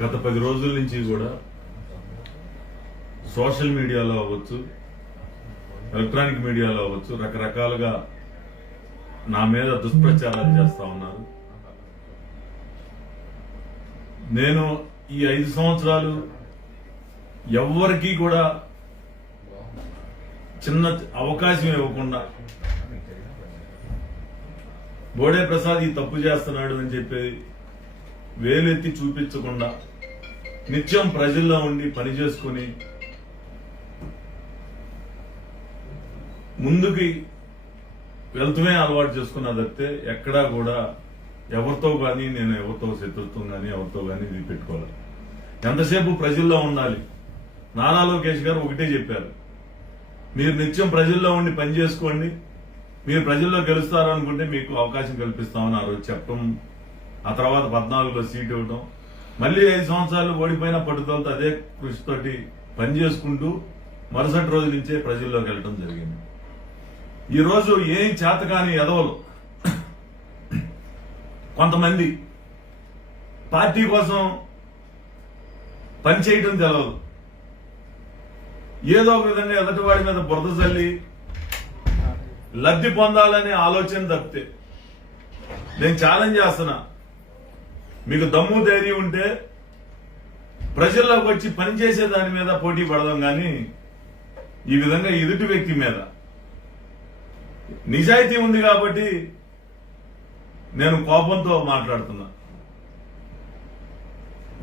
గత పది రోజుల నుంచి కూడా సోషల్ మీడియాలో అవ్వచ్చు ఎలక్ట్రానిక్ మీడియాలో అవ్వచ్చు రకరకాలుగా నా మీద దుష్ప్రచారాలు చేస్తా ఉన్నారు. నేను ఈ ఐదు సంవత్సరాలు ఎవ్వరికీ కూడా చిన్న అవకాశం ఇవ్వకుండా బోడే ప్రసాద్ ఈ తప్పు చేస్తున్నాడు అని చెప్పి వేలెత్తి చూపించకుండా నిత్యం ప్రజల్లో ఉండి పని చేసుకుని ముందుకి వెళ్తూనే అలవాటు చేసుకున్నా తప్పితే ఎక్కడా కూడా ఎవరితో కానీ నేను ఎవరితో శత్రుత్వం కానీ ఎవరితో కానీ ఇది పెట్టుకోవాలి ఎంతసేపు ప్రజల్లో ఉండాలి? నారా లోకేష్ గారు ఒకటే చెప్పారు. మీరు నిత్యం ప్రజల్లో ఉండి పని చేసుకోండి. మీరు ప్రజల్లో గెలుస్తారు అనుకుంటే మీకు అవకాశం కల్పిస్తామని ఆ రోజు చెప్పడం ఆ తర్వాత పద్నాలుగులో సీట్ ఇవ్వడం మళ్ళీ ఐదు సంవత్సరాలు ఓడిపోయిన పట్టుదలతో అదే కృషితోటి పని చేసుకుంటూ మరుసటి రోజు నుంచే ప్రజల్లోకి వెళ్ళడం జరిగింది. ఈరోజు ఏం ఏం చేతకాని ఎదవలు. కొంతమంది పార్టీ కోసం పనిచేయటం తెలవదు. ఏదో ఒక విధంగా ఎదటివాడి మీద బురద చల్లి లబ్ధి పొందాలనే ఆలోచన తప్పితే. నేను ఛాలెంజ్ చేస్తున్నా. మీకు దమ్ము ధైర్యం ఉంటే ప్రజల్లోకి వచ్చి పనిచేసే దాని మీద పోటీ పడదాం కానీ ఈ విధంగా ఎదుటి వ్యక్తి మీద. నిజాయితీ ఉంది కాబట్టి నేను కోపంతో మాట్లాడుతున్నా.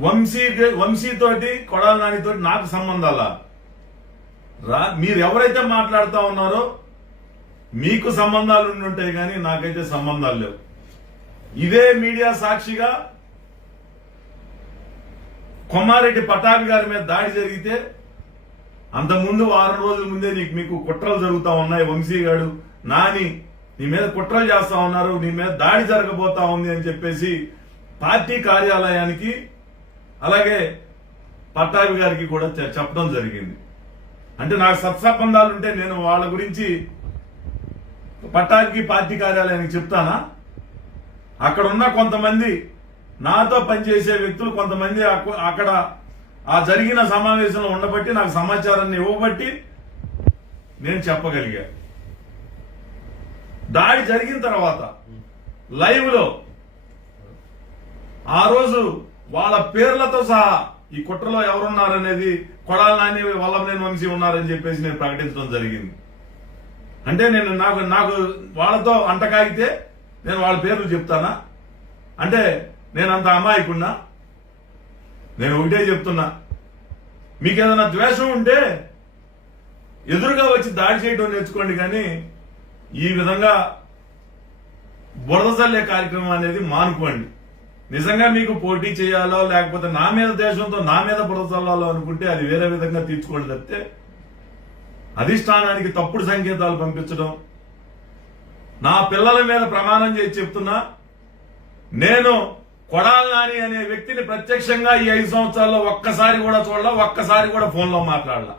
వంశీ వంశీతోటి కొడాల నానితోటి నాకు సంబంధాలా? రా మీరు ఎవరైతే మాట్లాడుతూ ఉన్నారో మీకు సంబంధాలు ఉంటాయి కానీ నాకైతే సంబంధాలు లేవు. ఇదే మీడియా సాక్షిగా కొమారెడ్డి పటాభి గారి మీద దాడి జరిగితే అంతకుముందు వారం రోజుల ముందే నీకు మీకు కుట్రలు జరుగుతా ఉన్నాయి వంశీ గారు నాని నీ మీద కుట్రలు చేస్తా ఉన్నారు నీ మీద దాడి జరగబోతా ఉంది అని చెప్పేసి పార్టీ కార్యాలయానికి అలాగే పట్టాభి గారికి కూడా చెప్పడం జరిగింది. అంటే నాకు సత్సంబంధాలు ఉంటే నేను వాళ్ళ గురించి పట్టాభికి పార్టీ కార్యాలయానికి చెప్తానా? అక్కడ ఉన్న కొంతమంది నాతో పనిచేసే వ్యక్తులు కొంతమంది అక్కడ ఆ జరిగిన సమావేశంలో ఉండబట్టి నాకు సమాచారాన్ని ఇవ్వబట్టి నేను చెప్పగలిగా. దాడి జరిగిన తర్వాత లైవ్లో ఆ రోజు వాళ్ళ పేర్లతో సహా ఈ కుట్రలో ఎవరున్నారనేది కొడాల నాని వల్లభనేని వంశీ ఉన్నారని చెప్పేసి నేను ప్రకటించడం జరిగింది. అంటే నేను నాకు నాకు వాళ్ళతో అంటకాగితే నేను వాళ్ళ పేర్లు చెప్తానా? అంటే నేను అంత అమాయకున్నా? నేను ఒకటే చెప్తున్నా. మీకు ఏదైనా ద్వేషం ఉంటే ఎదురుగా వచ్చి దాడి చేయడం నేర్చుకోండి కానీ ఈ విధంగా బురద చల్లే కార్యక్రమం అనేది మానుకోండి. నిజంగా మీకు పోటీ చేయాలో లేకపోతే నా మీద దేశంతో నా మీద బురద చల్లాలో అనుకుంటే అది వేరే విధంగా తీర్చుకోండి తప్పితే అధిష్టానానికి తప్పుడు సంకేతాలు పంపించడం. నా పిల్లల మీద ప్రమాణం చేసి చెప్తున్నా. నేను కొడాల నాని అనే వ్యక్తిని ప్రత్యక్షంగా ఈ ఐదు సంవత్సరాల్లో ఒక్కసారి కూడా చూడాల ఒక్కసారి కూడా ఫోన్లో మాట్లాడాల.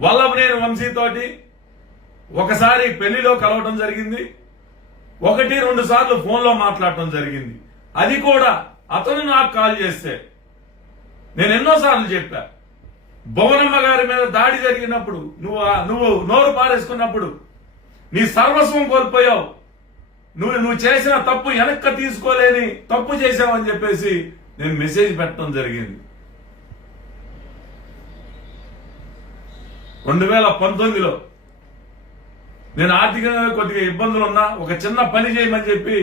వల్లభనేని వంశీతోటి ఒకసారి పెళ్ళిలో కలవటం జరిగింది. ఒకటి రెండు సార్లు ఫోన్లో మాట్లాడటం జరిగింది. అది కూడా అతను నాకు కాల్ చేస్తే నేను ఎన్నోసార్లు చెప్పా. భువనమ్మ గారి మీద దాడి జరిగినప్పుడు నువ్వు నువ్వు నోరు పారేసుకున్నప్పుడు నీ సర్వస్వం కోల్పోయావు. నువ్వు నువ్వు చేసిన తప్పు వెనక్కి తీసుకోలేని తప్పు చేశావని చెప్పేసి నేను మెసేజ్ పెట్టడం జరిగింది. రెండు వేల పంతొమ్మిదిలో నేను ఆర్థికంగా కొద్దిగా ఇబ్బందులు ఉన్నా ఒక చిన్న పని చేయమని చెప్పి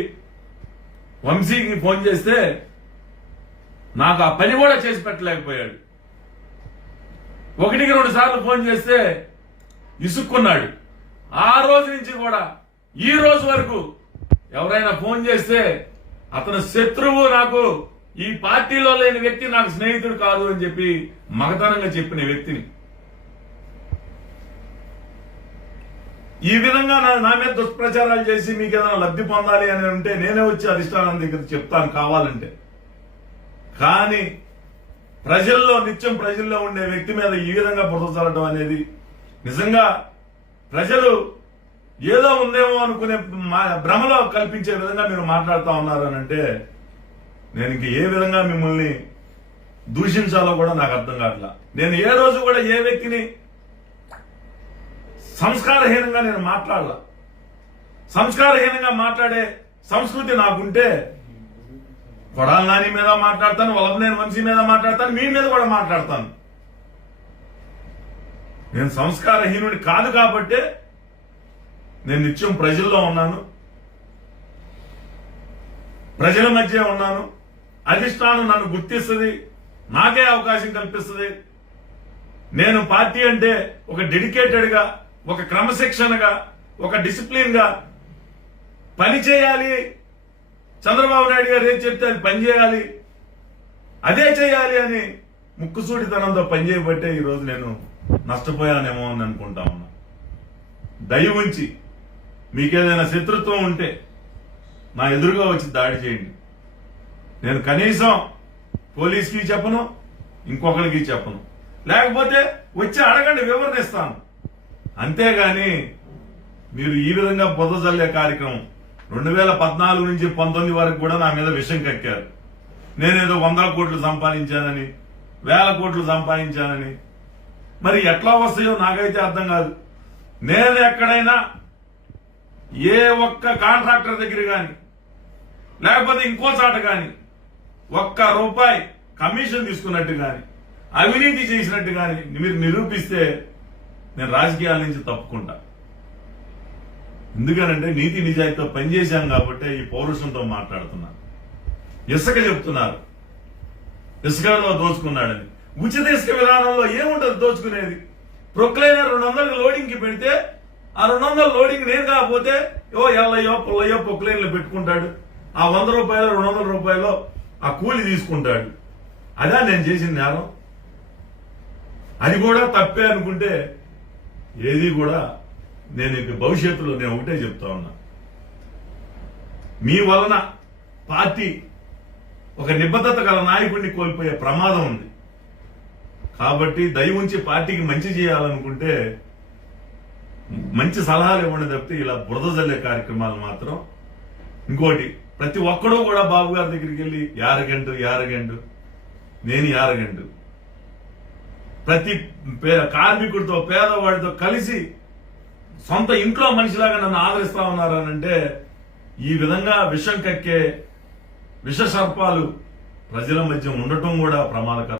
వంశీకి ఫోన్ చేస్తే నాకు ఆ పని కూడా చేసి పెట్టలేకపోయాడు. ఒకటికి రెండు సార్లు ఫోన్ చేస్తే ఇసుక్కున్నాడు. ఆ రోజు నుంచి కూడా ఈ రోజు వరకు ఎవరైనా ఫోన్ చేస్తే అతను శత్రువు నాకు ఈ పార్టీలో లేని వ్యక్తి నాకు స్నేహితుడు కాదు అని చెప్పి మగతనంగా చెప్పిన వ్యక్తిని. ఈ విధంగా నా నా మీద దుష్ప్రచారాలు చేసి మీకు ఏదైనా లబ్ధి పొందాలి అని ఉంటే నేనే వచ్చి అధిష్టానం దగ్గర చెప్తాను కావాలంటే. కానీ ప్రజల్లో నిత్యం ప్రజల్లో ఉండే వ్యక్తి మీద ఈ విధంగా బురద అనేది నిజంగా ప్రజలు ఏదో ఉందేమో అనుకునే మా- భ్రమలో కల్పించే విధంగా మీరు మాట్లాడుతూ ఉన్నారనంటే అంటే నేను ఇంక ఏ విధంగా మిమ్మల్ని దూషించాలో కూడా నాకు అర్థం కావట్లా. నేను ఏ రోజు కూడా ఏ వ్యక్తిని సంస్కారహీనంగా నేను మాట్లాడలా. సంస్కారహీనంగా మాట్లాడే సంస్కృతి నాకుంటే కొడాల నాని మీద మాట్లాడతాను వల్లభనేని వంశీ మీద మాట్లాడతాను మీ మీద కూడా మాట్లాడతాను. నేను సంస్కారహీనుడి కాదు కాబట్టే నేను నిత్యం ప్రజల్లో ఉన్నాను. ప్రజల మధ్య ఉన్నాను. అధిష్టానం నన్ను గుర్తిస్తుంది. నాకే అవకాశం కల్పిస్తుంది. నేను పార్టీ అంటే ఒక డెడికేటెడ్గా ఒక క్రమశిక్షణగా ఒక డిసిప్లిన్గా పని చేయాలి. చంద్రబాబు నాయుడు గారు ఏం చెప్తే అది పని చేయాలి. అదే చేయాలి అని ముక్కుసూడితనంతో పనిచేయబట్టే ఈరోజు నేను నష్టపోయానేమో అని అనుకుంటా ఉన్నా. దయ ఉంచి మీకేదైనా శత్రుత్వం ఉంటే నా ఎదురుగా వచ్చి దాడి చేయండి. నేను కనీసం పోలీస్కి చెప్పను ఇంకొకరికి చెప్పను. లేకపోతే వచ్చి అడగండి వివరణ ఇస్తాను అంతేగాని మీరు ఈ విధంగా బుధ కార్యక్రమం రెండు వేల పద్నాలుగు నుంచి పంతొమ్మిది వరకు కూడా నా మీద విషం కక్కారు. నేనేదో వందల కోట్లు సంపాదించానని వేల కోట్లు సంపాదించానని. మరి ఎట్లా వస్తాయో నాకైతే అర్థం కాదు. నేను ఎక్కడైనా ఏ ఒక్క కాంట్రాక్టర్ దగ్గర కానీ లేకపోతే ఇంకో చాట కానీ ఒక్క రూపాయి కమిషన్ తీసుకున్నట్టు కానీ అవినీతి చేసినట్టు కానీ మీరు నిరూపిస్తే నేను రాజకీయాల నుంచి తప్పుకుంటా. ఎందుకనంటే నీతి నిజాయితీతో పనిచేశాం కాబట్టి ఈ పౌరుషంతో మాట్లాడుతున్నాను ఇసుక చెప్తున్నారు. ఇసుకలో దోచుకున్నాడని. ఉచిత ఇసుక విధానంలో ఏముంటది దోచుకునేది? ప్రొక్లైనర్ రెండు వందలకు లోడింగ్కి పెడితే ఆ రెండు వందల లోడింగ్ నేను కాకపోతే ఓ ఎల్లయ్యో పుల్లయ్యో పొక్లైన్లు పెట్టుకుంటాడు. ఆ వంద రూపాయలు రెండు వందల రూపాయలు ఆ కూలి తీసుకుంటాడు. అదా నేను చేసిన నేరం. అది కూడా తప్పే అనుకుంటే ఏది కూడా నేను ఇక భవిష్యత్తులో నేను ఒకటే చెప్తా ఉన్నా. మీ వలన పార్టీ ఒక నిబద్ధత గల నాయకుడిని కోల్పోయే ప్రమాదం ఉంది. కాబట్టి దయ ఉంచి పార్టీకి మంచి చేయాలనుకుంటే మంచి సలహాలు ఇవ్వండి తప్పితే ఇలా బురద జల్లే కార్యక్రమాలు మాత్రం ఇంకోటి ప్రతి ఒక్కడూ కూడా బాబు గారి దగ్గరికి వెళ్ళి యారగంటు యారగంటు నేను యారగంటు ప్రతి కార్మికుడితో పేదవాడితో కలిసి సొంత ఇంట్లో మనిషిలాగా నన్ను ఆదరిస్తా ఉన్నారనంటే ఈ విధంగా విషం కక్కే విష సర్పాలు ప్రజల మధ్య ఉండటం కూడా ప్రమాదకరం.